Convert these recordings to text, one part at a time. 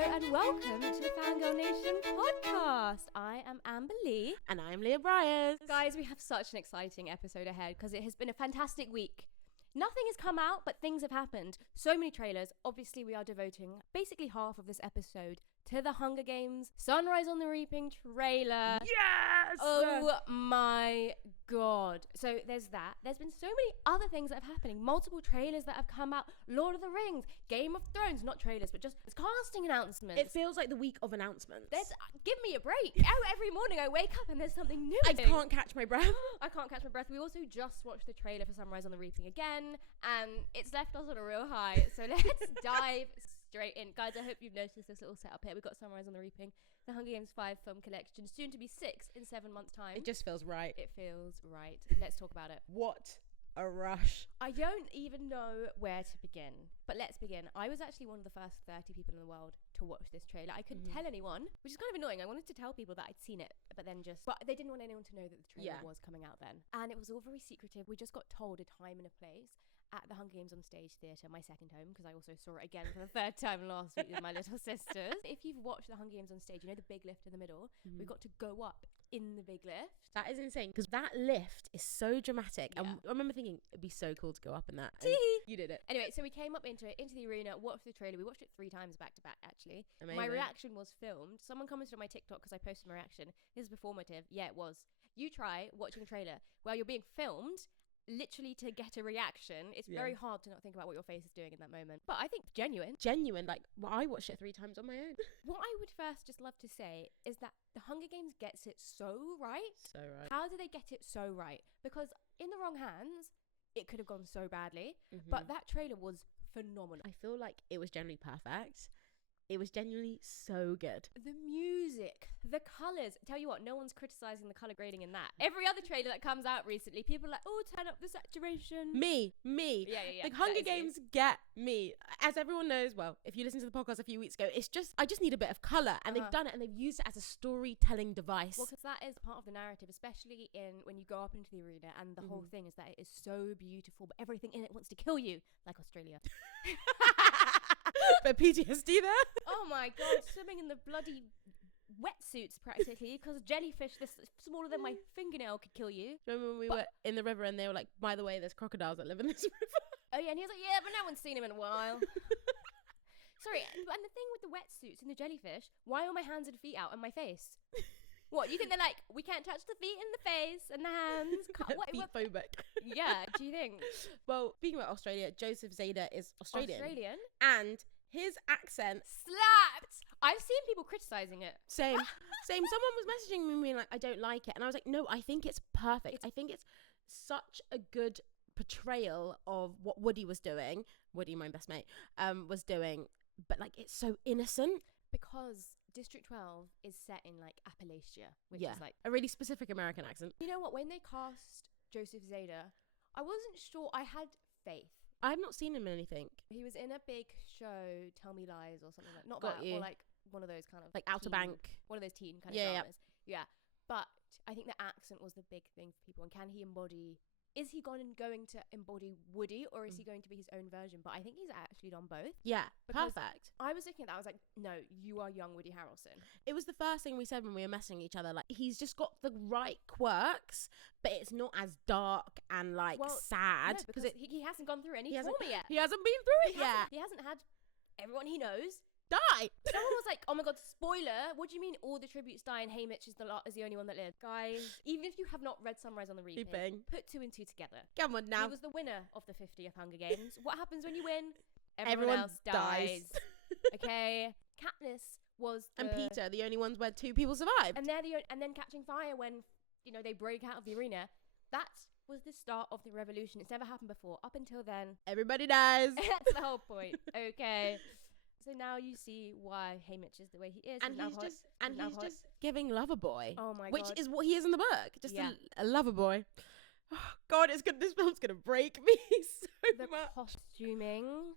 Hello and welcome to the Fangirl Nation podcast. I am Amber Lee. And I'm Leah Bryars. Guys, we have such an exciting episode ahead because it has been a fantastic week. Nothing has come out, but things have happened. So many trailers. Obviously, we are devoting basically half of this episode to the Hunger Games Sunrise on the Reaping trailer. Yes! Oh my god. So there's that. There's been so many other things that have happening. Multiple trailers that have come out. Lord of the Rings, Game of Thrones, not trailers, but just casting announcements. It feels like the week of announcements. Give me a break. Every morning I wake up and there's something new. I can't catch my breath. I can't catch my breath. We also just watched the trailer for Sunrise on the Reaping again, and it's left us on a real high. So let's dive straight in. Guys, I hope you've noticed this little setup here. We've got Sunrise on the Reaping, the Hunger Games 5 film collection, soon to be 6 in 7 months' time. It just feels right. It feels right. Let's talk about it. What a rush. I don't even know where to begin, but let's begin. I was actually one of the first 30 people in the world to watch this trailer. I couldn't tell anyone, which is kind of annoying. I wanted to tell people that I'd seen it, but they didn't want anyone to know that the trailer was coming out then. And it was all very secretive. We just got told a time and a place at the Hunger Games on Stage Theatre, my second home, because I also saw it again for the third time last week with my little sisters. If you've watched the Hunger Games on Stage, you know the big lift in the middle? We got to go up in the big lift. That is insane, because that lift is so dramatic. And I remember thinking it'd be so cool to go up in that. You did it. Anyway, so we came up into the arena, watched the trailer. We watched it 3 times back to back, actually. Amazing. My reaction was filmed. Someone commented on my TikTok because I posted my reaction. This is performative. Yeah, it was. You try watching a trailer while you're being filmed, literally to get a reaction. It's very hard to not think about what your face is doing in that moment. But I think genuine, like, well, I watched it 3 times on my own. What I would first just love to say is that the Hunger Games gets it so right. How do they get it so right? Because in the wrong hands, it could have gone so badly. But that trailer was phenomenal. I feel like it was generally perfect. It was genuinely so good. The music, the colours. Tell you what, no one's criticising the colour grading in that. Every other trailer that comes out recently, people are like, oh, turn up the saturation. Me. Yeah. The Hunger Games get me. As everyone knows, well, if you listened to the podcast a few weeks ago, I just need a bit of colour. And they've done it, and they've used it as a storytelling device. Well, because that is part of the narrative, especially when you go up into the arena, and the whole thing is that it is so beautiful, but everything in it wants to kill you, like Australia. But PTSD there. Oh my god, swimming in the bloody wetsuits practically, because jellyfish this smaller than my fingernail could kill you. Remember when we were in the river and they were like, by the way, there's crocodiles that live in this river? Oh yeah, and he was like, yeah, but no one's seen him in a while. Sorry, and the thing with the wetsuits and the jellyfish, why are my hands and feet out and my face? What, you think they're like, we can't touch the feet and the face and the hands? Feet phobic. Yeah, do you think? Well, speaking about Australia, Joseph Zada is Australian. And his accent slapped. I've seen people criticising it. Same. Someone was messaging me being like, I don't like it. And I was like, no, I think it's perfect. I think it's such a good portrayal of what Woody, my best mate, was doing. But like, it's so innocent. Because District 12 is set in like Appalachia, which is like a really specific American accent. You know what? When they cast Joseph Zada, I wasn't sure. I had faith. I've not seen him in anything. He was in a big show, Tell Me Lies or something like that. Not Got that, you. or like one of those kind of like Outer Bank. One of those teen kind of dramas. Yeah. But I think the accent was the big thing for people. And can he embody? Is he going to embody Woody, or is he going to be his own version? But I think he's actually done both. Yeah, perfect. I was looking at that, I was like, no, you are young Woody Harrelson. It was the first thing we said when we were messaging each other. Like, he's just got the right quirks, but it's not as dark and like sad. No, because he hasn't gone through any trauma yet. He hasn't been through it yet. He hasn't had everyone he knows die. Someone was like, oh my god, spoiler, what do you mean all the tributes die and Haymitch is the only one that lived? Guys, even if you have not read Sunrise on the Reaping, put 2 and 2 together. Come on now. He was the winner of the 50th Hunger Games. What happens when you win? Everyone else dies. Okay. Katniss was and Peter, the only ones where 2 people survived. And then catching fire when, they break out of the arena. That was the start of the revolution. It's never happened before. Up until then, everybody dies. That's the whole point. Okay. So now you see why Haymitch is the way he is. And he's just giving Loverboy. Oh my god. Which is what he is in the book. Just a Loverboy. Oh god, this film's gonna break me so the much. Costuming.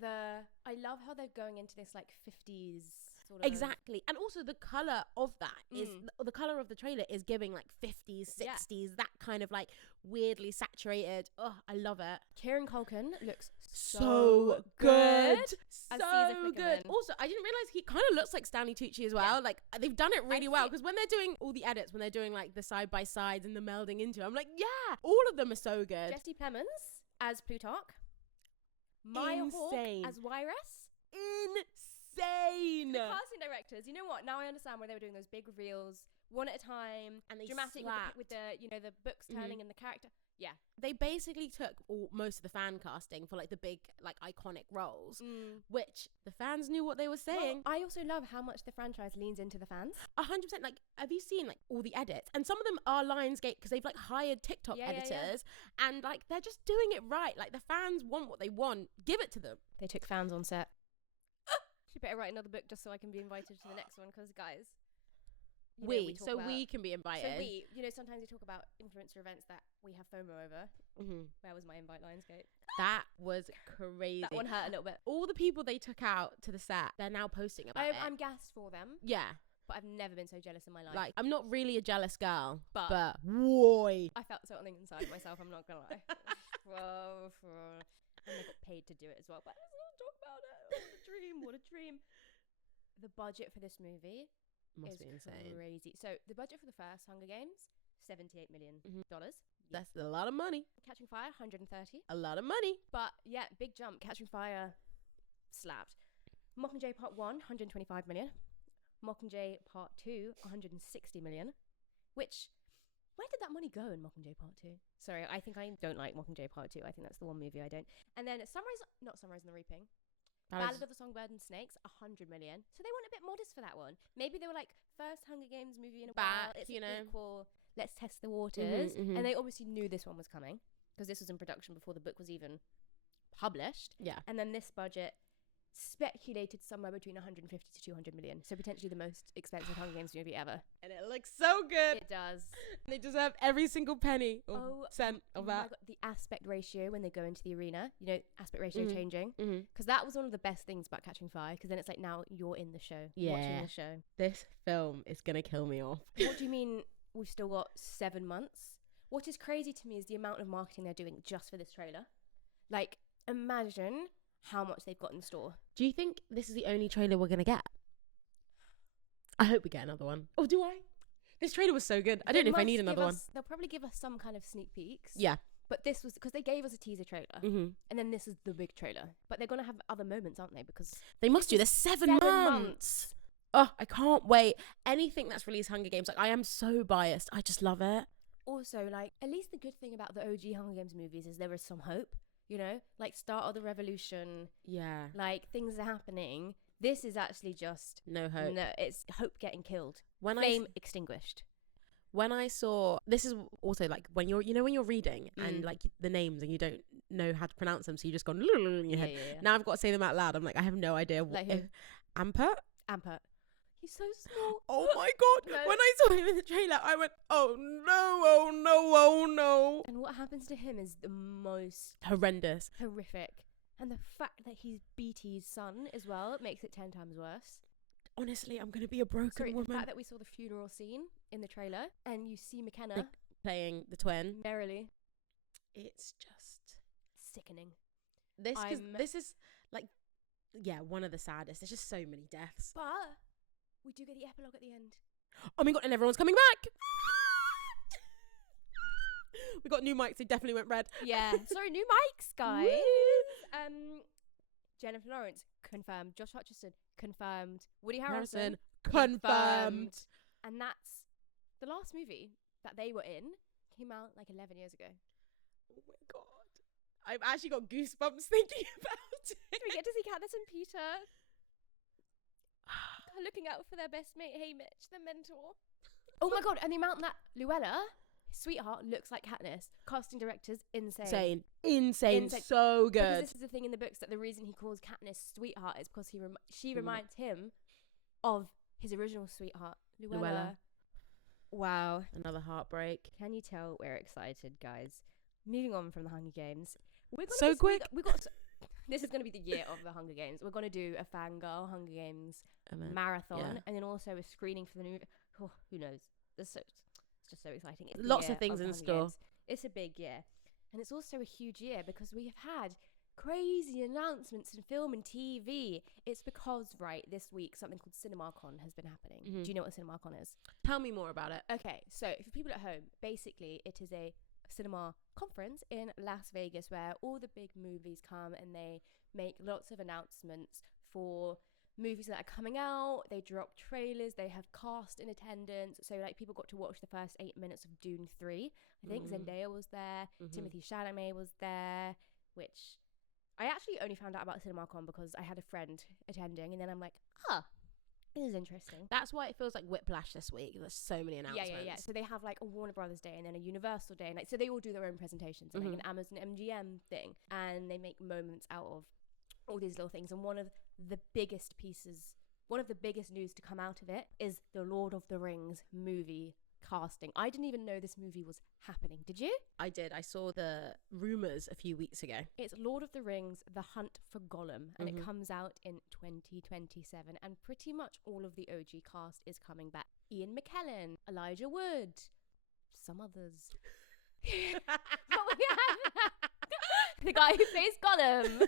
I love how they're going into this like 50s sort of. Exactly. And also the colour of that is the colour of the trailer is giving like 50s, 60s, that kind of like weirdly saturated. Oh, I love it. Kieran Culkin looks so good. so good. Also, I didn't realize he kind of looks like Stanley Tucci as well. Like they've done it really well, because when they're doing all the edits, when they're doing like the side by sides and the melding into it, I'm like, yeah, all of them are so good. Jesse Plemons as Plutarch, Maya Hawke as Wyrus. Insane. The casting directors, you know what? Now I understand why they were doing those big reveals, one at a time, and they dramatic with the the books turning and the character. Yeah, they basically took most of the fan casting for like the big like iconic roles, which the fans knew what they were saying. Well, I also love how much the franchise leans into the fans. 100%. Like, have you seen like all the edits? And some of them are Lionsgate, because they've like hired TikTok editors, and like they're just doing it right. Like the fans want what they want. Give it to them. They took fans on set. She better write another book just so I can be invited to the next one, because guys. We can be invited. So sometimes we talk about influencer events that we have FOMO over. Where was my invite, Lionsgate? That was crazy. That one hurt a little bit. All the people they took out to the set, they're now posting about it. I'm gassed for them. Yeah. But I've never been so jealous in my life. Like, I'm not really a jealous girl, but boy. I felt something inside myself, I'm not gonna lie. And I got paid to do it as well. But let's not talk about it. What a dream. The budget for this movie must be insane. Crazy. So the budget for the first Hunger Games, $78 million. That's a lot of money. Catching Fire, 130. A lot of money. But yeah, big jump. Catching Fire slapped. Mockingjay Part 1, 125 million. Mockingjay Part 2, 160 million. Which, where did that money go in Mockingjay Part 2? Sorry, I think I don't like Mockingjay Part 2. I think that's the one movie I don't. And then not Sunrise and the Reaping. Ballad of the Songbird and Snakes, 100 million. So they went a bit modest for that one. Maybe they were like, first Hunger Games movie in a while. It's equal. Let's test the waters. And they obviously knew this one was coming, because this was in production before the book was even published. Yeah. And then this budget speculated somewhere between 150 to 200 million. So potentially the most expensive Hunger Games movie ever. And it looks so good. It does. They deserve every single penny or cent of that. My God, the aspect ratio when they go into the arena, aspect ratio changing. Because that was one of the best things about Catching Fire, because then it's like, now you're in the show, watching the show. This film is going to kill me off. What do you mean we've still got 7 months? What is crazy to me is the amount of marketing they're doing just for this trailer. Like, imagine how much they've got in store. Do you think this is the only trailer we're going to get? I hope we get another one. Oh, do I? This trailer was so good. I don't know if I need another one. They'll probably give us some kind of sneak peeks. Yeah. But this was, because they gave us a teaser trailer. And then this is the big trailer. But they're going to have other moments, aren't they? Because they must do. There's 7 months. Oh, I can't wait. Anything that's released Hunger Games, like, I am so biased. I just love it. Also, like, at least the good thing about the OG Hunger Games movies is there is some hope. Like start of the revolution. Yeah. Like things are happening. This is actually just no hope. No, it's hope getting killed. Flame extinguished. When I saw, this is also like when you're, when you're reading and like the names and you don't know how to pronounce them, so you just go in your head. Yeah. Now I've got to say them out loud. I'm like, I have no idea. Like who? Ampert. He's so small. Oh my God. No. When I saw him in the trailer, I went, oh no, oh no, oh no. And what happens to him is the most horrendous. Horrific. And the fact that he's BT's son as well makes it 10 times worse. Honestly, I'm going to be a broken woman. The fact that we saw the funeral scene in the trailer and you see McKenna like, playing the twin. Merrily. It's just sickening. This is like, one of the saddest. There's just so many deaths. But we do get the epilogue at the end. Oh my God, and everyone's coming back. We got new mics. They definitely went red. Yeah. Sorry, new mics, guys. Jennifer Lawrence, confirmed. Josh Hutcherson, confirmed. Woody Harrelson, confirmed. And that's the last movie that they were in. Came out like 11 years ago. Oh my God. I've actually got goosebumps thinking about it. Do we get to see Katniss and Peter looking out for their best mate, Haymitch, the mentor? Oh my God, and the amount that Luella, sweetheart, looks like Katniss. Casting directors, insane. Insane. So good. Because this is the thing in the books, that the reason he calls Katniss sweetheart is because she reminds him of his original sweetheart, Luella. Wow. Another heartbreak. Can you tell we're excited, guys? Moving on from the Hunger Games. We're gonna so quick. This is going to be the year of the Hunger Games. We're going to do a Fangirl Hunger Games marathon, and then also a screening for the new. Oh, who knows? It's just so exciting. It's lots of things in store. It's a big year, and it's also a huge year because we have had crazy announcements in film and TV. It's because, right, this week something called CinemaCon has been happening. Do you know what CinemaCon is? Tell me more about it. Okay, so for people at home, basically it is a cinema conference in Las Vegas where all the big movies come and they make lots of announcements for movies that are coming out. They drop trailers, they have cast in attendance, so like people got to watch the first 8 minutes of Dune 3. I think Zendaya was there, Timothée Chalamet was there, which I actually only found out about CinemaCon because I had a friend attending, and then I'm like, this is interesting. That's why it feels like Whiplash this week. There's so many announcements. Yeah. So they have like a Warner Brothers Day and then a Universal Day, and like so they all do their own presentations, like an Amazon MGM thing, and they make moments out of all these little things. And one of the biggest news to come out of it is the Lord of the Rings movie casting. I didn't even know this movie was happening. Did you? I did. I saw the rumors a few weeks ago. It's Lord of the Rings, The Hunt for Gollum, and it comes out in 2027, and pretty much all of the OG cast is coming back. Ian McKellen, Elijah Wood, some others. But we have the guy who plays Gollum.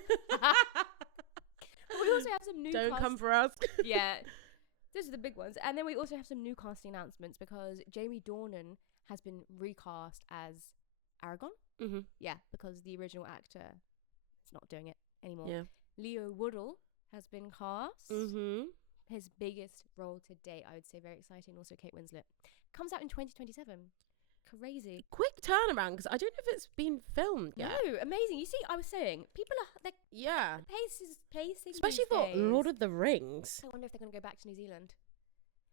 But we also have some new Don't come for us. Yeah. Those are the big ones. And then we also have some new casting announcements because Jamie Dornan has been recast as Aragorn. Yeah, because the original actor is not doing it anymore. Yeah. Leo Woodall has been cast. His biggest role to date, I would say. Very exciting. Also Kate Winslet. Comes out in 2027. Crazy. Quick turnaround, because I don't know if it's been filmed yet. No, amazing. You see, I was saying, people are like, pacing, especially for Lord of the Rings. I wonder if they're going to go back to New Zealand.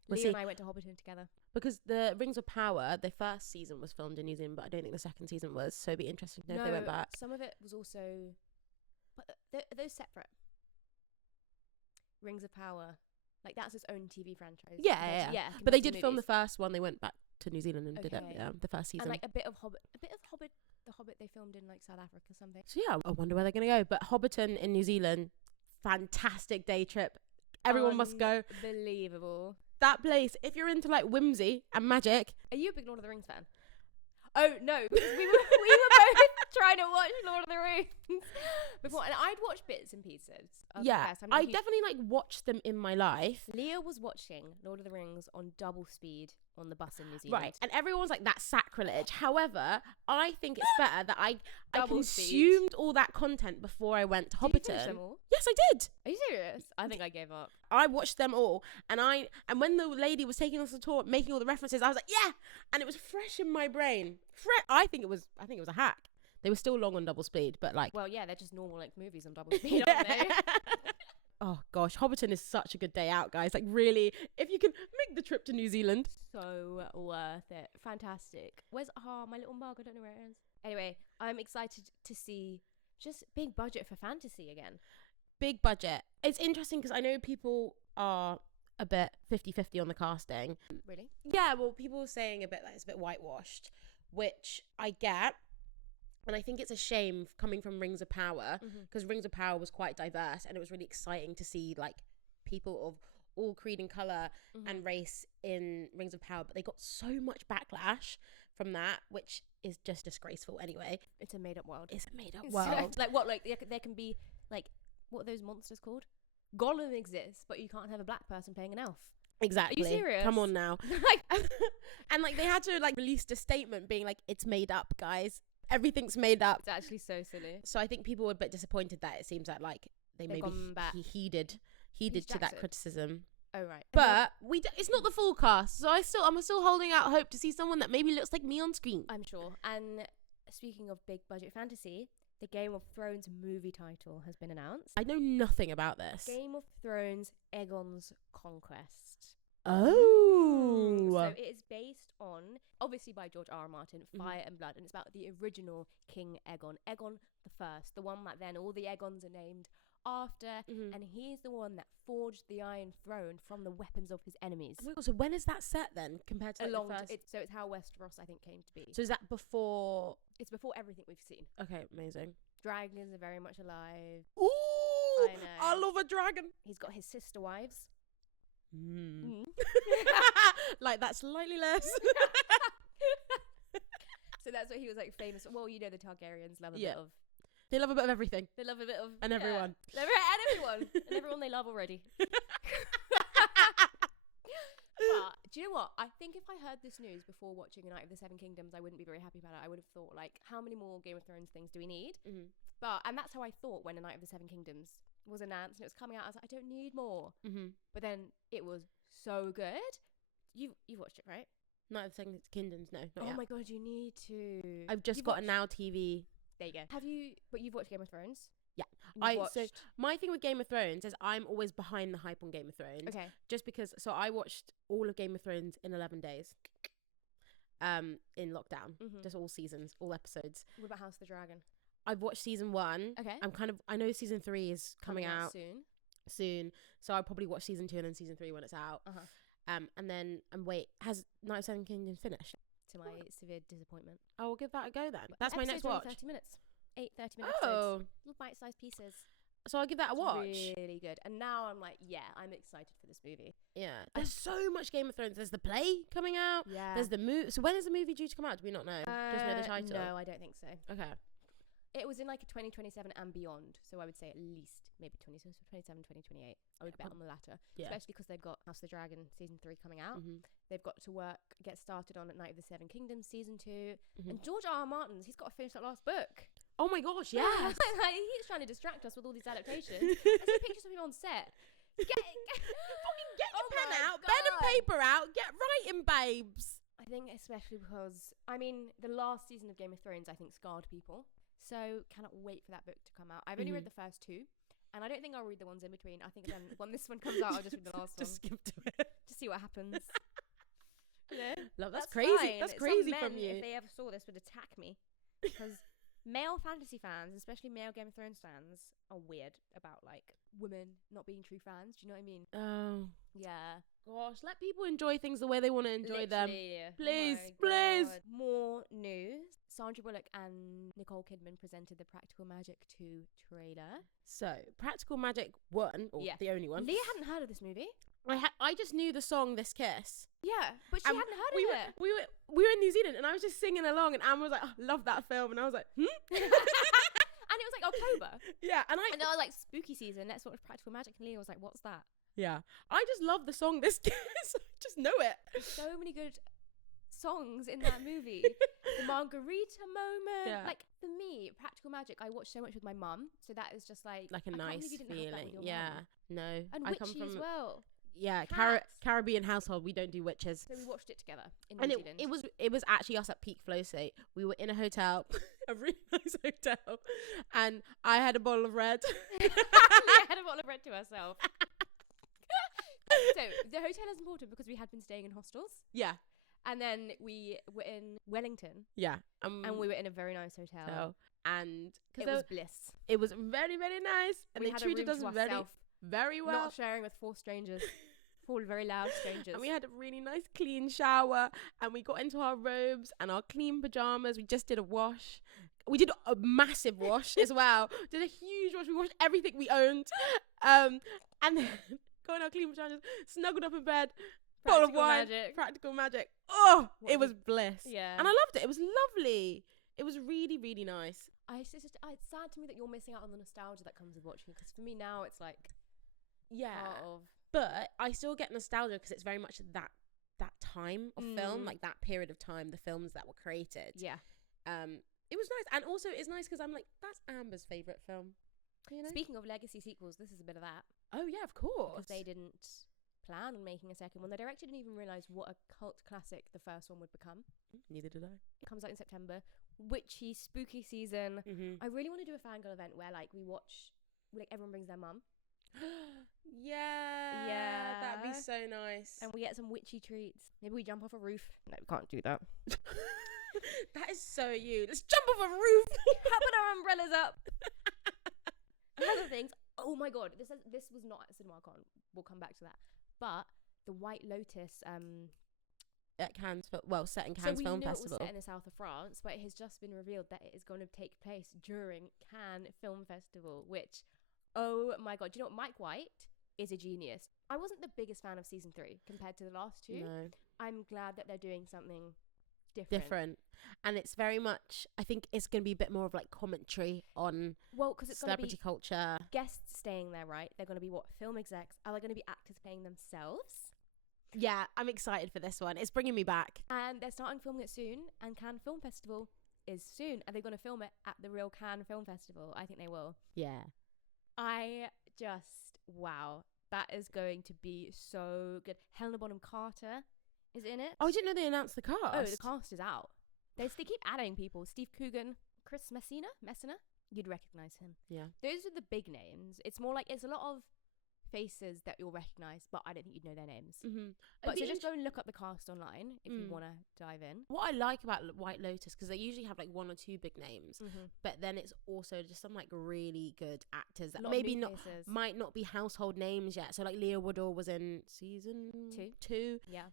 We'll Leo see. and I went to Hobbiton together. Because the Rings of Power, the first season was filmed in New Zealand, but I don't think the second season was. So it'd be interesting to know if they went back. Some of it was also, but those separate. Rings of Power, like that's its own TV franchise. Yeah. But they did film the first one. They went back to New Zealand and did it. Yeah, the first season. And like a bit of Hobbit. The Hobbit they filmed in like South Africa or something. So yeah, I wonder where they're gonna go. But Hobbiton in New Zealand, fantastic day trip. Everyone must go. Unbelievable. That place, if you're into like whimsy and magic. Are you a big Lord of the Rings fan? Oh no, we were both trying to watch Lord of the Rings before, and I'd watch bits and pieces. I definitely like watched them in my life. Leah was watching Lord of the Rings on double speed on the bus in New Zealand. Right, and everyone's like, that's sacrilege. However, I think it's better that I consumed speed. all that content before I went to Hobbiton. Did you finish them all? Yes, I did. Are you serious? I think I gave up. I watched them all, and when the lady was taking us on tour, making all the references, I was like, yeah, and it was fresh in my brain. I think it was a hack. They were still long on double speed, but like, well, yeah, they're just normal like movies on double speed, aren't they? Oh gosh, Hobbiton is such a good day out, guys. Like really, if you can make the trip to New Zealand, so worth it. Fantastic. Where's my little mug? I don't know where it is. Anyway, I'm excited to see just big budget for fantasy again. Big budget. It's interesting because I know people are a bit 50-50 on the casting. Really? Yeah, well, people were saying a bit like it's a bit whitewashed, which I get. And I think it's a shame coming from Rings of Power, because Rings of Power was quite diverse, and it was really exciting to see like people of all creed and colour and race in Rings of Power, but they got so much backlash from that, which is just disgraceful anyway. It's a made-up world. It's a made-up world. Like what? Like there can be like, what are those monsters called? Gollum exists, but you can't have a black person playing an elf. Exactly. Are you serious? Come on now. And like they had to like release a statement being like, it's made up, guys. Everything's made up. It's actually so silly. So I think people were a bit disappointed that it seems that like they maybe heeded to that criticism. Oh right. But it's not the full cast, so I'm still holding out hope to see someone that maybe looks like me on screen. I'm sure. And speaking of big budget fantasy, the Game of Thrones movie title has been announced. I know nothing about this. Game of Thrones: Aegon's Conquest. Oh. So it is based on, obviously by George R. R. Martin, Fire and Blood, and it's about the original King Aegon the First, the one that then all the Aegons are named after, and he's the one that forged the Iron Throne from the weapons of his enemies. Oh my God, so when is that set then, compared to like, the first? So it's how Westeros, I think, came to be. So is that before? It's before everything we've seen. Okay, amazing. Dragons are very much alive. Ooh, I know. I love a dragon. He's got his sister wives. Like that's slightly less. So that's what he was like famous. Well, you know the Targaryens love a bit of They love a bit of everything. They love a bit of... And everyone. And everyone. And everyone they love already. But do you know what? I think if I heard this news before watching A Night of the Seven Kingdoms, I wouldn't be very happy about it. I would have thought, like, how many more Game of Thrones things do we need? Mm-hmm. And that's how I thought when A Night of the Seven Kingdoms was announced and it was coming out. I was like, I don't need more. Mm-hmm. But then it was so good. You've watched it, right? Night of the Seven Kingdoms, no. Not yet. My God, you need to. I've just got a Now TV. There you go. But you've watched Game of Thrones? Yeah. So my thing with Game of Thrones is I'm always behind the hype on Game of Thrones. Okay. Just because, so I watched all of Game of Thrones in 11 days. In lockdown. Mm-hmm. Just all seasons, all episodes. What about House of the Dragon? I've watched season 1. Okay. I know season 3 is coming out soon. So I'll probably watch season 2 and then season 3 when it's out. And then, has Night of Seven Kingdoms finished? To my severe disappointment. I will give that a go then. That's my next watch. 30 minutes. 8 30-minute episodes. Little bite-sized pieces. So I'll give that a watch. Really good. And now I'm like, yeah, I'm excited for this movie. Yeah. There's so much Game of Thrones. There's the play coming out. Yeah. There's the movie. So when is the movie due to come out? Do we not know? Just know the title? No, I don't think so. Okay. It was in like a 2027 and beyond. So I would say at least maybe 2027, 2028. I would bet on the latter. Yeah. Especially because they've got House of the Dragon season 3 coming out. Mm-hmm. They've got to get started on At Night of the Seven Kingdoms season 2. Mm-hmm. And George R. Martin's, he's got to finish that last book. Oh my gosh, yes. Like, he's trying to distract us with all these adaptations. I see pictures of him on set. Get your pen out, pen and paper out, get writing, babes. I think especially because, I mean, the last season of Game of Thrones, I think, scarred people. So cannot wait for that book to come out. I've only read the first 2. And I don't think I'll read the ones in between. I think then when this one comes out, I'll just read the last one. Just skip to it. To see what happens. You know? Love, that's crazy. Fine. That's crazy Some from men, you. If they ever saw this, would attack me. Because male fantasy fans, especially male Game of Thrones fans, are weird about, like, women not being true fans. Do you know what I mean? Oh. Yeah. Gosh, let people enjoy things the way they want to enjoy them. Please, Oh please. More news. Sandra Bullock and Nicole Kidman presented the Practical Magic 2 trailer. So, Practical Magic 1, or the only one. Leah hadn't heard of this movie. I just knew the song This Kiss. Yeah, but she hadn't heard of it. We were in New Zealand and I was just singing along and Anne was like, oh, love that film. And I was like, And it was like October. Yeah, and I was like, spooky season, let's watch Practical Magic. And Leah was like, what's that? Yeah. I just love the song This Kiss. I just know it. So many good songs in that movie. The margarita moment. Yeah. Like, for me, Practical Magic, I watched so much with my mum. So that is just like a nice feeling. Yeah. Mum. No. And I witchy come from as well. Yeah, Caribbean household. We don't do witches. So we watched it together in New Zealand. It was actually us at peak flow state. We were in a hotel, a really nice hotel, and I had a bottle of red. Leah had a bottle of red to herself. So the hotel is important because we had been staying in hostels. Yeah. And then we were in Wellington. Yeah. And we were in a very nice hotel. And it was bliss. It was very, very nice. And they treated us very, very well. Not sharing with 4 strangers. 4 very loud strangers. And we had a really nice clean shower. And we got into our robes and our clean pajamas. We just did a wash. We did a massive wash as well. Did a huge wash. We washed everything we owned. And then got in our clean pajamas, snuggled up in bed. Bottle of wine, Practical Magic. Oh, it was bliss. Yeah. And I loved it. It was lovely. It was really, really nice. It's sad to me that you're missing out on the nostalgia that comes with watching it. Because for me now, it's like, But I still get nostalgia because it's very much that time of film, like that period of time, the films that were created. Yeah. It was nice. And also it's nice because I'm like, that's Amber's favourite film. You know? Speaking of legacy sequels, this is a bit of that. Oh, yeah, of course. Because they didn't plan on making a second one. The director didn't even realise what a cult classic the first one would become. Neither did I. It comes out in September. Witchy, spooky season. Mm-hmm. I really want to do a fangirl event where like we watch, like everyone brings their mum. Yeah, that'd be so nice. And we get some witchy treats. Maybe we jump off a roof. No, we can't do that. That is so you. Let's jump off a roof. How about our umbrellas up? Other things. Oh my god, this was not at CinemaCon. We'll come back to that. But the White Lotus at Cannes, set in Cannes Film Festival. It was set in the south of France, but it has just been revealed that it is going to take place during Cannes Film Festival, which, oh my god, do you know what? Mike White is a genius. I wasn't the biggest fan of season 3 compared to the last 2. No. I'm glad that they're doing something different. And it's very much, I think it's going to be a bit more of like commentary on because it's celebrity culture. Guests staying there, right? They're going to be film execs? Are they going to be actors playing themselves? Yeah, I'm excited for this one. It's bringing me back. And they're starting filming it soon. And Cannes Film Festival is soon. Are they going to film it at the real Cannes Film Festival? I think they will. Yeah. Wow. That is going to be so good. Helena Bonham Carter is in it. Oh, I didn't know they announced the cast. Oh, the cast is out. They keep adding people. Steve Coogan, Chris Messina. You'd recognise him. Yeah. Those are the big names. It's more like it's a lot of faces that you'll recognise, but I don't think you'd know their names. Mm-hmm. But so just go and look up the cast online if you want to dive in. What I like about White Lotus, because they usually have like one or two big names, but then it's also just some like really good actors that maybe might not be household names yet. So like Leah Woodall was in season 2. Yeah.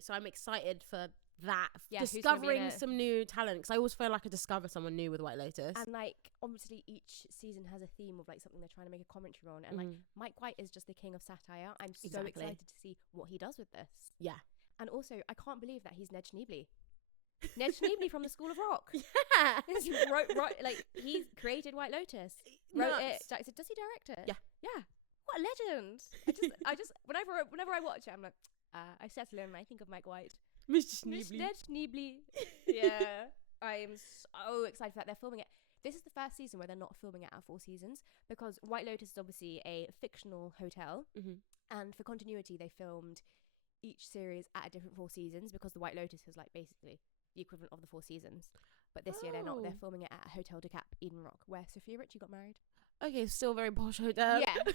So I'm excited for that. Yeah, discovering some new talent, because I always feel like I discover someone new with White Lotus. And like obviously each season has a theme of like something they're trying to make a commentary on, and like Mike White is just the king of satire. I'm so excited to see what he does with this. Yeah. And also I can't believe that he's Ned Schneebly. Ned Schneebly from the School of Rock. Yeah. He created White Lotus. Wrote it. Does he direct it? Yeah. Yeah. What a legend. I just whenever I watch it, I'm like, I settle in and I think of Mike White. Mr. Schneebly. Ned Schneebly. Yeah. I am so excited for that. They're filming it. This is the first season where they're not filming it out of 4 seasons, because White Lotus is obviously a fictional hotel. And for continuity, they filmed each series at a different 4 seasons, because the White Lotus is like basically the equivalent of the 4 seasons. But this year they're not. They're filming it at Hotel de Cap, Eden Rock, where Sophia Richie got married. Okay, still very posh hotel. Yes.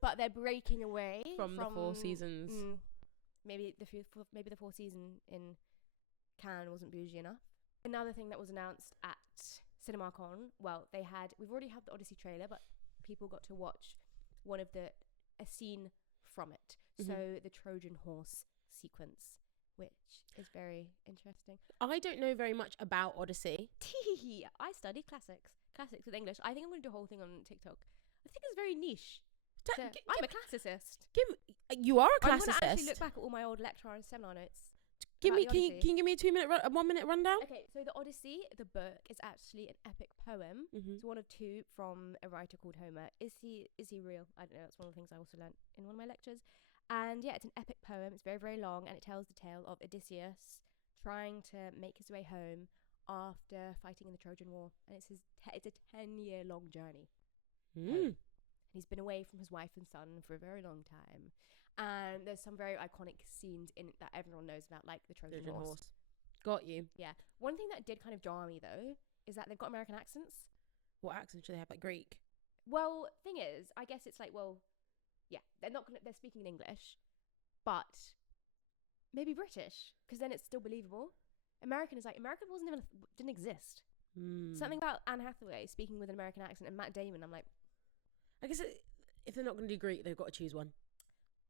But they're breaking away from the 4 seasons. Maybe the 4th season in Cannes wasn't bougie enough. Another thing that was announced at CinemaCon, we've already had the Odyssey trailer, but people got to watch a scene from it. So the Trojan horse sequence, which is very interesting. I don't know very much about Odyssey. I study classics with English. I think I'm going to do a whole thing on TikTok. I think it's very niche. I'm a classicist. You are a classicist. I'm going to actually look back at all my old lecture and seminar notes. Can you give me a 1 minute rundown? Okay, so the Odyssey, the book, is actually an epic poem. It's one of 2 from a writer called Homer. Is he real? I don't know. It's one of the things I also learnt in one of my lectures. And yeah, it's an epic poem. It's very, very long, and it tells the tale of Odysseus trying to make his way home after fighting in the Trojan War. And it's a 10-year-long journey. He's been away from his wife and son for a very long time. And there's some very iconic scenes in it that everyone knows about, like the Trojan horse. Got you. Yeah. One thing that did kind of jar me, though, is that they've got American accents. What accents do they have? Like Greek? Well, thing is, I guess it's like, yeah, they're speaking in English, but maybe British, because then it's still believable. American didn't exist. Something about Anne Hathaway speaking with an American accent and Matt Damon, I'm like, I guess if they're not going to do Greek, they've got to choose one.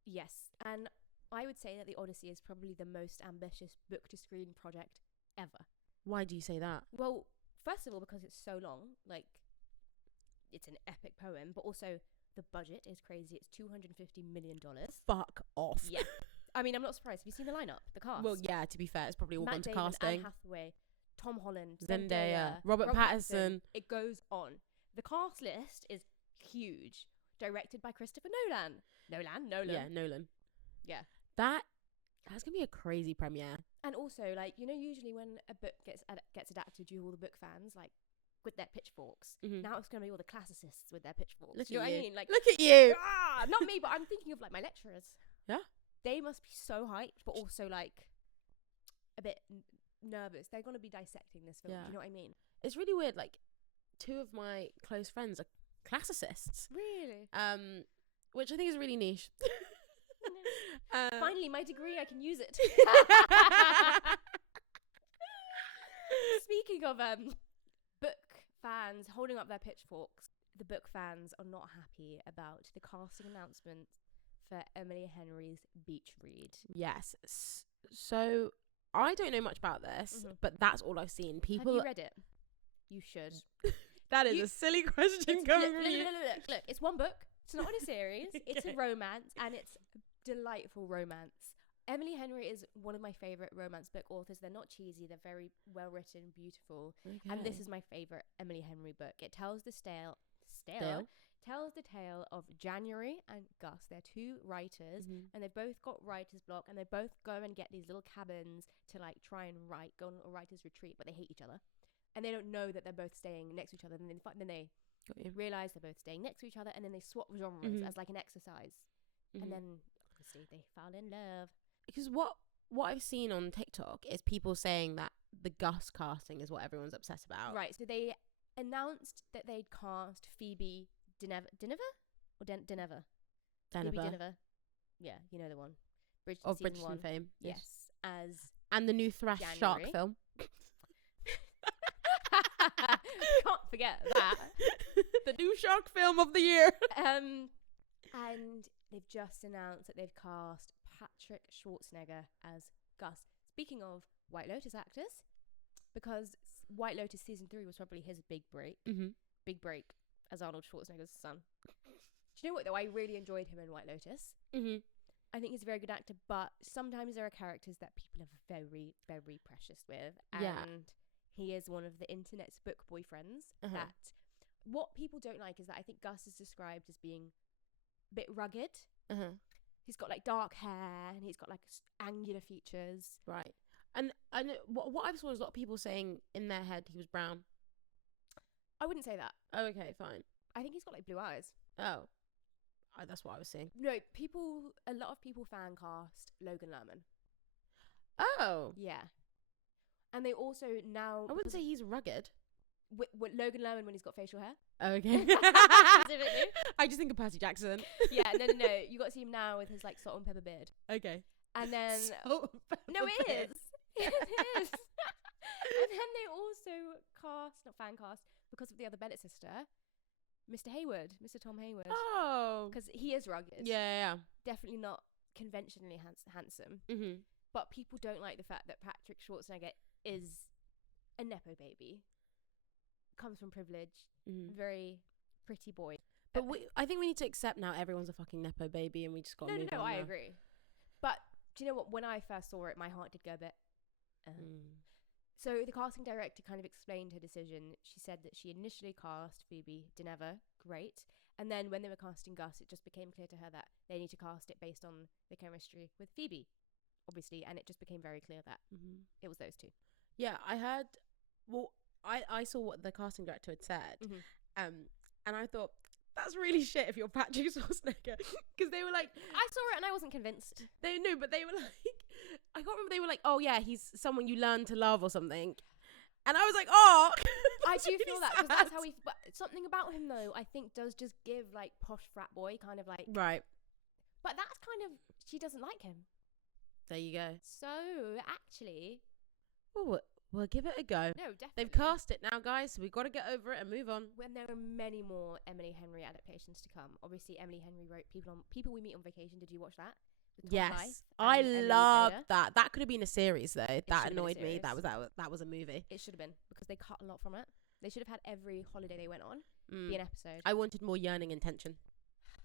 Yes, and I would say that the Odyssey is probably the most ambitious book-to-screen project ever. Why do you say that? Well, first of all, because it's so long. Like, it's an epic poem, but also the budget is crazy. It's $250 million. Fuck off. Yeah. I mean, I'm not surprised. Have you seen the lineup? The cast? Well, yeah, to be fair, it's probably all Matt gone to Damon, casting. Anne Hathaway, Tom Holland, Zendaya, Robert Pattinson. It goes on. The cast list is huge. Directed by Christopher Nolan. Yeah, Nolan. Yeah. That's going to be a crazy premiere. And also, like, usually when a book gets adapted, you all the book fans, like, with their pitchforks. Now it's going to be all the classicists with their pitchforks. Look you know at what you. I mean? Like, look at you. Not me, but I'm thinking of, like, my lecturers. Yeah. They must be so hyped, but also, like, a bit nervous. They're going to be dissecting this film. Yeah. Do you know what I mean? It's really weird. Like, 2 of my close friends are classicists. Really? Which I think is really niche. Finally, my degree, I can use it. Speaking of book fans holding up their pitchforks, the book fans are not happy about the casting announcement for Emily Henry's Beach Read. Yes. So I don't know much about this, but that's all I've seen. People. Have you read it? You should. That is a silly question coming from you. Look, it's one book. It's not in a series. It's a romance, and it's delightful romance. Emily Henry is one of my favorite romance book authors. They're not cheesy. They're very well written, beautiful. Okay. And this is my favorite Emily Henry book. It tells the tells the tale of January and Gus. They're two writers, and they've both got writer's block, and they both go and get these little cabins to like try and go on a writer's retreat, but they hate each other, and they don't know that they're both staying next to each other. And then they realize they're both staying next to each other, and then they swap genres as like an exercise, and then obviously they fall in love. Because what I've seen on TikTok is people saying that the Gus casting is what everyone's obsessed about. Right. So they announced that they'd cast Phoebe Dynevor. Phoebe Dynevor. Yeah, you know the one. Of Bridgerton Bridgerton fame. Yes. As and the new Thrash January. Shark film. Can't forget that. The new shark film of the year. And they've just announced that they've cast Patrick Schwarzenegger as Gus. Speaking of White Lotus actors, because White Lotus season 3 was probably his big break. Big break as Arnold Schwarzenegger's son. Do you know what though? I really enjoyed him in White Lotus. I think he's a very good actor, but sometimes there are characters that people are very, very precious with. And he is one of the internet's book boyfriends that what people don't like is that I think Gus is described as being a bit rugged. He's got like dark hair and he's got like angular features. Right. And what I've saw is a lot of people saying in their head he was brown. I wouldn't say that. Oh, okay, fine. I think he's got like blue eyes. Oh. That's what I was saying. No, a lot of people fan cast Logan Lerman. Oh. Yeah. And they also now... I wouldn't say he's rugged. With Logan Lerman when he's got facial hair. Oh, okay. Specifically. I just think of Percy Jackson. Yeah, no. You got to see him now with his like salt and pepper beard. Okay. And then... No, it is. It is. And then they also not fan cast, because of the other Bennett sister, Mr. Tom Hayward. Oh. Because he is rugged. Yeah. Definitely not conventionally handsome. But people don't like the fact that Patrick Schwarzenegger is a Nepo baby. Comes from privilege. Very pretty boy. But I think we need to accept now everyone's a fucking Nepo baby and we just got to move on. No, I agree. But do you know what? When I first saw it, my heart did go a bit... So the casting director kind of explained her decision. She said that she initially cast Phoebe Dynevor, great. And then when they were casting Gus, it just became clear to her that they need to cast it based on the chemistry with Phoebe, obviously. And it just became very clear that it was those two. Yeah, I heard... Well, I saw what the casting director had said. And I thought, that's really shit if you're Patrick Schwarzenegger. Because they were like... I saw it and I wasn't convinced. They knew, but they were like... I can't remember, they were like, oh yeah, he's someone you learn to love or something. And I was like, oh! I do feel that, because that's how he... But something about him, though, I think does just give, like, posh frat boy kind of like... Right. But that's kind of... She doesn't like him. There you go. So, actually... Well, we'll give it a go. No, definitely. They've cast it now, guys, so we've got to get over it and move on. When there are many more Emily Henry adaptations to come. Obviously, Emily Henry wrote People We Meet on Vacation. Did you watch that? Yes, I loved that. That could have been a series, though. That annoyed me. That was a movie. It should have been, because they cut a lot from it. They should have had every holiday they went on be an episode. I wanted more yearning and tension,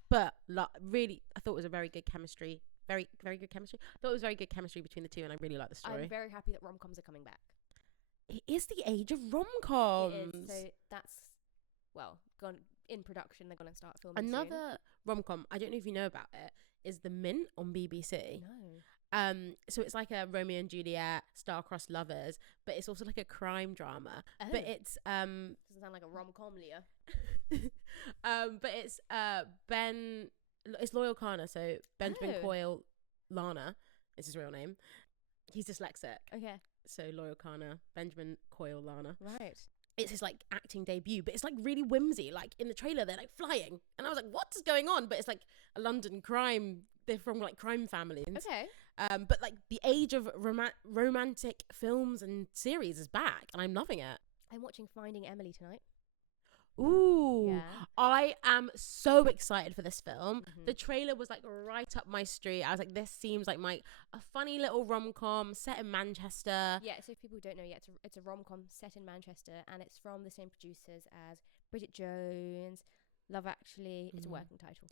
but really, I thought it was a very good chemistry. Very, very good chemistry. I thought it was very good chemistry between the two, and I really liked the story. I'm very happy that rom-coms are coming back. It is the age of rom-coms. It is. So that's gone in production. They're gonna start filming. Another rom-com, I don't know if you know about it, is The Mint on BBC. No. So it's like a Romeo and Juliet, star-crossed lovers, but it's also like a crime drama. Oh. But it's doesn't sound like a rom-com, Leah. but it's Loyal Kana, so Benjamin Coyle Lana is his real name. He's dyslexic. Okay. So Loyal Kana, Benjamin Coyle Lana. Right. It's his like acting debut, but it's like really whimsy. Like in the trailer, they're like flying, and I was like, "What's going on?" But it's like a London crime. They're from like crime families. Okay. But like the age of romantic films and series is back, and I'm loving it. I'm watching Finding Emily tonight. Ooh, yeah. I am so excited for this film. The trailer was like right up my street. I was like, this seems like a funny little rom-com set in Manchester. Yeah, so if people don't know yet, it's a rom-com set in Manchester, and it's from the same producers as Bridget Jones, Love Actually. It's a working title.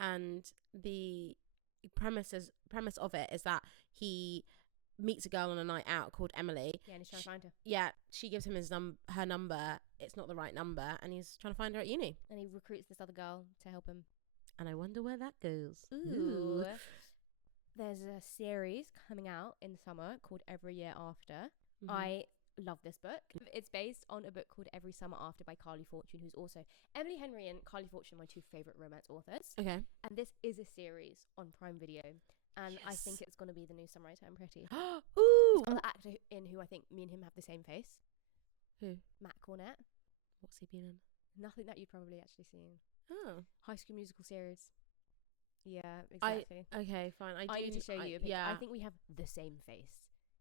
And the premise of it is that he meets a girl on a night out called Emily. Yeah, and he's trying to find her. Yeah, she gives him her number. It's not the right number, and he's trying to find her at uni. And he recruits this other girl to help him. And I wonder where that goes. Ooh. There's a series coming out in summer called Every Year After. Mm-hmm. I love this book. It's based on a book called Every Summer After by Carly Fortune, who's also Emily Henry and Carly Fortune are my two favourite romance authors. Okay. And this is a series on Prime Video. And yes. I think it's going to be the new Summer I Turn Pretty. Ooh! There's another actor in who I think me and him have the same face. Who? Matt Cornett. What's he been in? Nothing that you've probably actually seen. Oh. High School Musical series. Yeah, exactly. Okay, fine. I need to show you a picture. Yeah. I think we have the same face.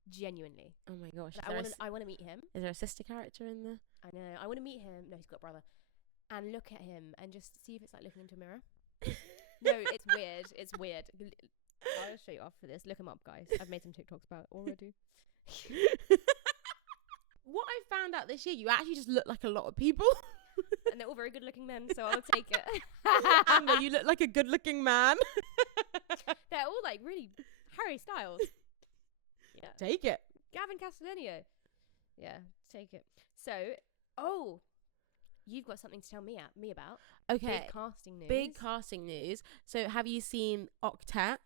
Genuinely. Oh my gosh. Like, I want to meet him. Is there a sister character in there? I know. I want to meet him. No, he's got a brother. And look at him and just see if it's like looking into a mirror. No, it's weird. It's weird. I'll show you after this. Look him up, guys. I've made some TikToks about it already. What I found out this year, you actually just look like a lot of people. And they're all very good looking men, so I'll take it. Amber, you look like a good looking man. They're all like really Harry Styles. Yeah. Take it. Gavin Castellanio. Yeah, take it. So, you've got something to tell me about. Okay. Big casting Big casting news. news. So have you seen Octet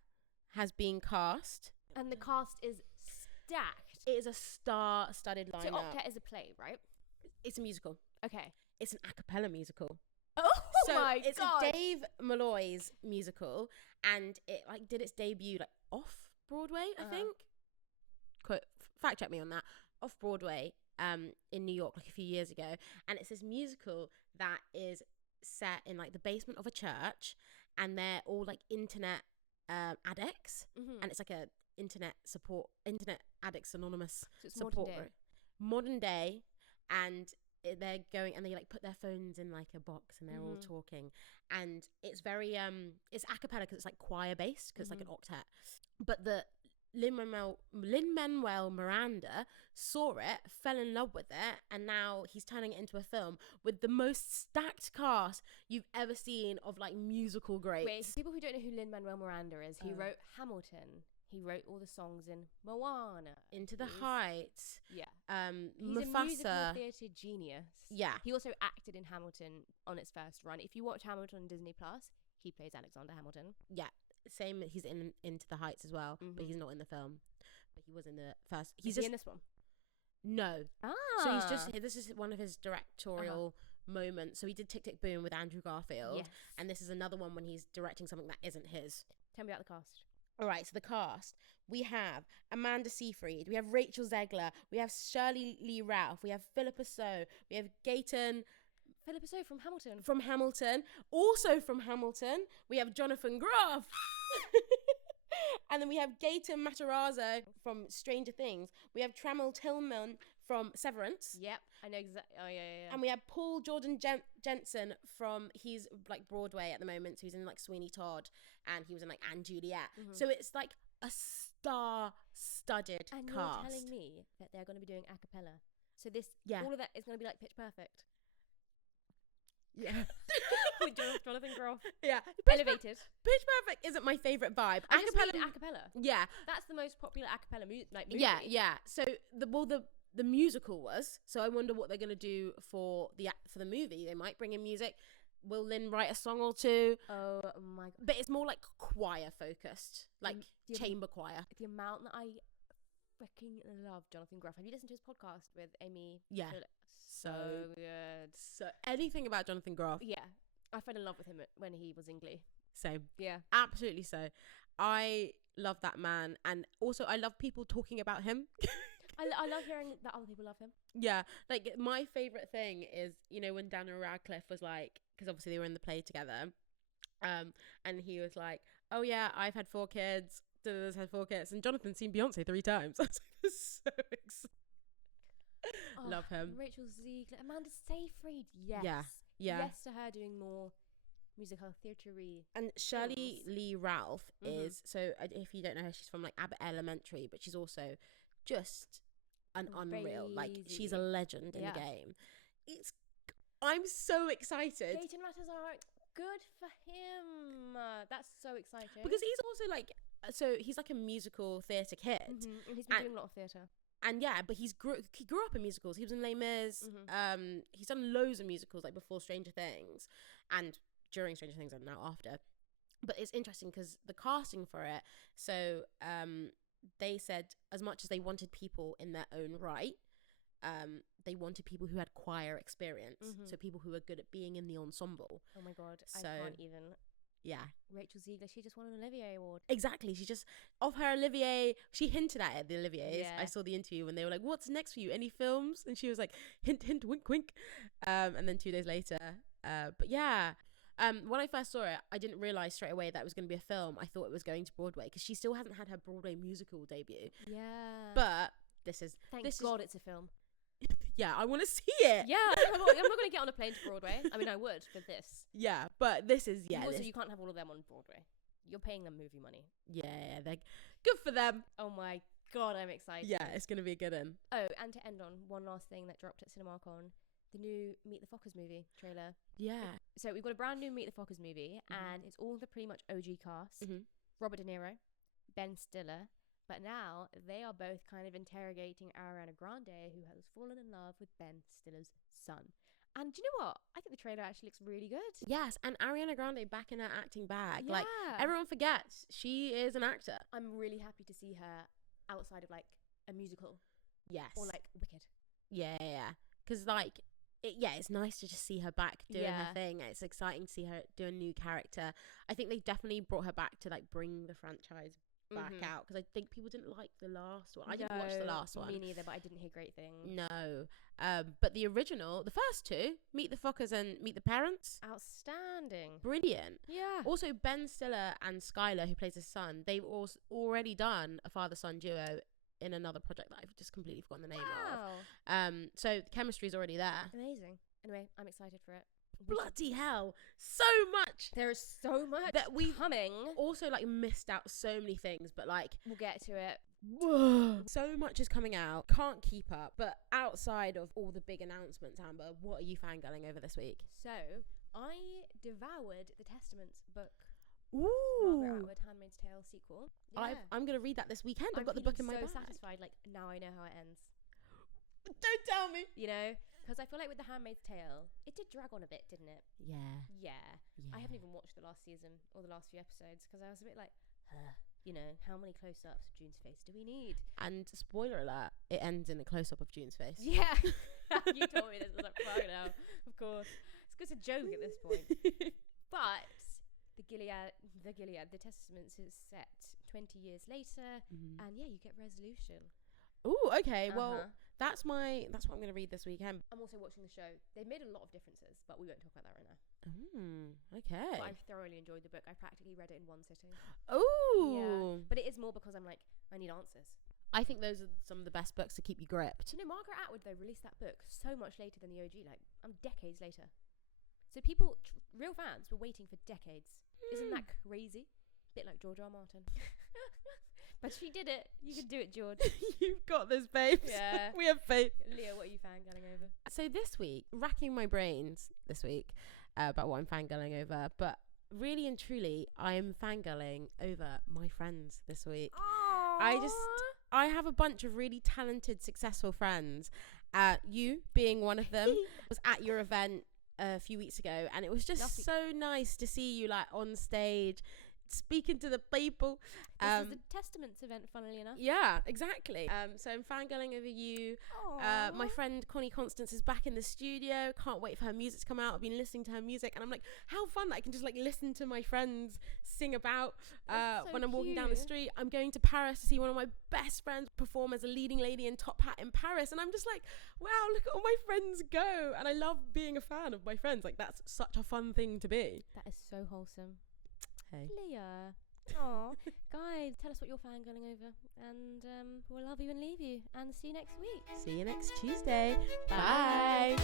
has been cast? And the cast is stacked. It is a star-studded lineup. So Octet is a play, right? It's a musical. Okay. It's an a cappella musical. Oh so my god. It's a Dave Malloy's musical, and it like did its debut like off Broadway, I think. Fact check me on that. Off Broadway, in New York, like a few years ago, and it's this musical that is set in like the basement of a church, and they're all like internet addicts, and it's like a internet addicts anonymous support group. Modern day, and they're going and they like put their phones in like a box and they're all talking, and it's very it's a cappella because it's like choir based because it's like an octet, but the Lin-Manuel Miranda saw it, fell in love with it, and now he's turning it into a film with the most stacked cast you've ever seen of like musical greats. Wait, for people who don't know who Lin-Manuel Miranda is, he wrote Hamilton. He wrote all the songs in Moana. Into the Heights. Yeah. Mufasa. He's a musical theatre genius. Yeah. He also acted in Hamilton on its first run. If you watch Hamilton on Disney Plus, he plays Alexander Hamilton. Yeah. Same, he's in Into the Heights as well, but he's not in the film. But he was in the first. Is he in this one? No. Ah. So this is one of his directorial moments. So he did Tick Tick Boom with Andrew Garfield. Yes. And this is another one when he's directing something that isn't his. Tell me about the cast. All right, so the cast. We have Amanda Seyfried. We have Rachel Zegler. We have Shirley Lee Ralph. We have Philippa Soh. We have Gaten. Philippa Soh from Hamilton. From Hamilton. Also from Hamilton, we have Jonathan Groff. And then we have Gaten Matarazzo from Stranger Things. We have Trammell Tillman from Severance. Yep, I know exactly. Oh, yeah. And we have Paul Jordan Jensen from, he's like Broadway at the moment, so he's in like Sweeney Todd, and he was in like Anne Juliet. So it's like a star-studded cast. And you're telling me that they're going to be doing a cappella. So all of that is going to be like Pitch Perfect. Yeah. With Jonathan Groff. Yeah. Elevated. Pitch Perfect isn't my favourite vibe. Acapella. Yeah. That's the most popular acapella movie. Yeah. So the musical was. So I wonder what they're gonna do for the movie. They might bring in music. Will Lynn write a song or two? Oh my god. But it's more like choir focused, like chamber choir. The amount that I freaking love Jonathan Groff. Have you listened to his podcast with Amy? Yeah. So good. So anything about Jonathan Groff. Yeah. I fell in love with him when he was in Glee. Same. Yeah. Absolutely so. I love that man. And also I love people talking about him. I love hearing that other people love him. Yeah. Like my favourite thing is, when Daniel Radcliffe was like, because obviously they were in the play together. And he was like, oh yeah, I've had 4 kids. Dada's had 4 kids. And Jonathan's seen Beyonce 3 times. I was like, so excited. Love him. Rachel Zegler, Amanda Seyfried, yes. Yeah. Yes to her doing more musical theatre-y. And Shirley Lee Ralph is, so if you don't know her, she's from like Abbott Elementary, but she's also just an unreal, like she's a legend in the game. I'm so excited. Gaten Matarazzo, good for him. That's so exciting. Because he's also like, so he's like a musical theatre kid. Mm-hmm. And he's been doing a lot of theatre. And yeah, but he grew up in musicals. He was in Les Mis. He's done loads of musicals, like before Stranger Things and during Stranger Things and now after. But it's interesting because the casting for it, so they said as much as they wanted people in their own right, they wanted people who had choir experience. So people who are good at being in the ensemble. Oh my God, so, I can't even. Yeah. Rachel Ziegler, she just won an Olivier Award. Exactly. She just, of her Olivier, she hinted at it at the Oliviers. Yeah. I saw the interview when they were like, what's next for you? Any films? And she was like, hint, hint, wink, wink. And then 2 days later. But yeah, when I first saw it, I didn't realise straight away that it was going to be a film. I thought it was going to Broadway because she still hasn't had her Broadway musical debut. Yeah. But this is... Thank God it's a film. Yeah, I want to see it. Yeah, I'm not going to get on a plane to Broadway. I mean, I would for this. Yeah, but this is, yeah. Also, you can't have all of them on Broadway. You're paying them movie money. Yeah, they're good for them. Oh my God, I'm excited. Yeah, it's going to be a good one. Oh, and to end on, one last thing that dropped at CinemaCon, the new Meet the Fockers movie trailer. Yeah. So we've got a brand new Meet the Fockers movie, and it's all the pretty much OG cast. Robert De Niro, Ben Stiller. But now they are both kind of interrogating Ariana Grande, who has fallen in love with Ben Stiller's son. And do you know what? I think the trailer actually looks really good. Yes, and Ariana Grande back in her acting bag. Yeah. Like, everyone forgets she is an actor. I'm really happy to see her outside of, like, a musical. Yes. Or, like, Wicked. Yeah. Because, like, it's nice to just see her back doing her thing. It's exciting to see her do a new character. I think they definitely brought her back to, like, bring the franchise back out, because I think people didn't like the last one. I didn't watch the last one. Me neither, but I didn't hear great things. No. But the original, the first two, Meet the Fockers and Meet the Parents. Outstanding. Brilliant. Yeah. Also, Ben Stiller and Skylar, who plays his son, they've already done a father-son duo in another project that I've just completely forgotten the name of. So the chemistry's already there. Amazing. Anyway, I'm excited for it. Bloody hell, so much. There is so much that we coming. Also, like, missed out so many things, but like, we'll get to it. So much is coming out, can't keep up. But outside of all the big announcements, Amber, what are you fangirling over this week? So I devoured the Testaments book. Ooh. Margaret Atwood, Handmaid's Tale sequel. Yeah. I'm gonna read that this weekend. I've got the book in my bag. I'm so satisfied. Like, now I know how it ends. Don't tell me. You know, because I feel like with the Handmaid's Tale, it did drag on a bit, didn't it? Yeah. I haven't even watched the last season or the last few episodes because I was a bit like, you know, how many close-ups of June's face do we need? And spoiler alert, it ends in a close-up of June's face. Yeah. You told me this. I was like, fuck now. Of course. It's just a joke at this point. But the Testaments is set 20 years later, and yeah, you get resolution. Ooh, okay. Well, that's what I'm gonna read this weekend. I'm also watching the show. They've made a lot of differences, but we won't talk about that right now. Okay. But I've thoroughly enjoyed the book. I practically read it in one sitting. Ooh. Yeah. But it is more because I'm like, I need answers. I think those are some of the best books to keep you gripped. You know, Margaret Atwood, though, released that book so much later than the OG, like, decades later. So people, real fans, were waiting for decades. Isn't that crazy? Bit like George R. Martin. But she did it. You can do it, George. You've got this, babes. Yeah. We have faith. Leah, what are you fangirling over? So this week, racking my brains this week about what I'm fangirling over, but really and truly, I'm fangirling over my friends this week. Aww. I have a bunch of really talented, successful friends. You being one of them, was at your event a few weeks ago, and it was just so nice to see you, like, on stage speaking to the people. This is the Testaments event, funnily enough. Yeah, exactly. So I'm fangirling over you. My friend Connie Constance is back in the studio. Can't wait for her music to come out. I've been listening to her music, and I'm like, how fun that I can just, like, listen to my friends sing about when I'm walking down the street. I'm going to Paris to see one of my best friends perform as a leading lady in Top Hat in Paris, and I'm just like, wow, look at all my friends go. And I love being a fan of my friends. Like, that's such a fun thing to be. That is so wholesome. Hey. Leah. Aw. Guys, tell us what you're fangirling over, and we'll love you and leave you, and see you next week. See you next Tuesday. Bye.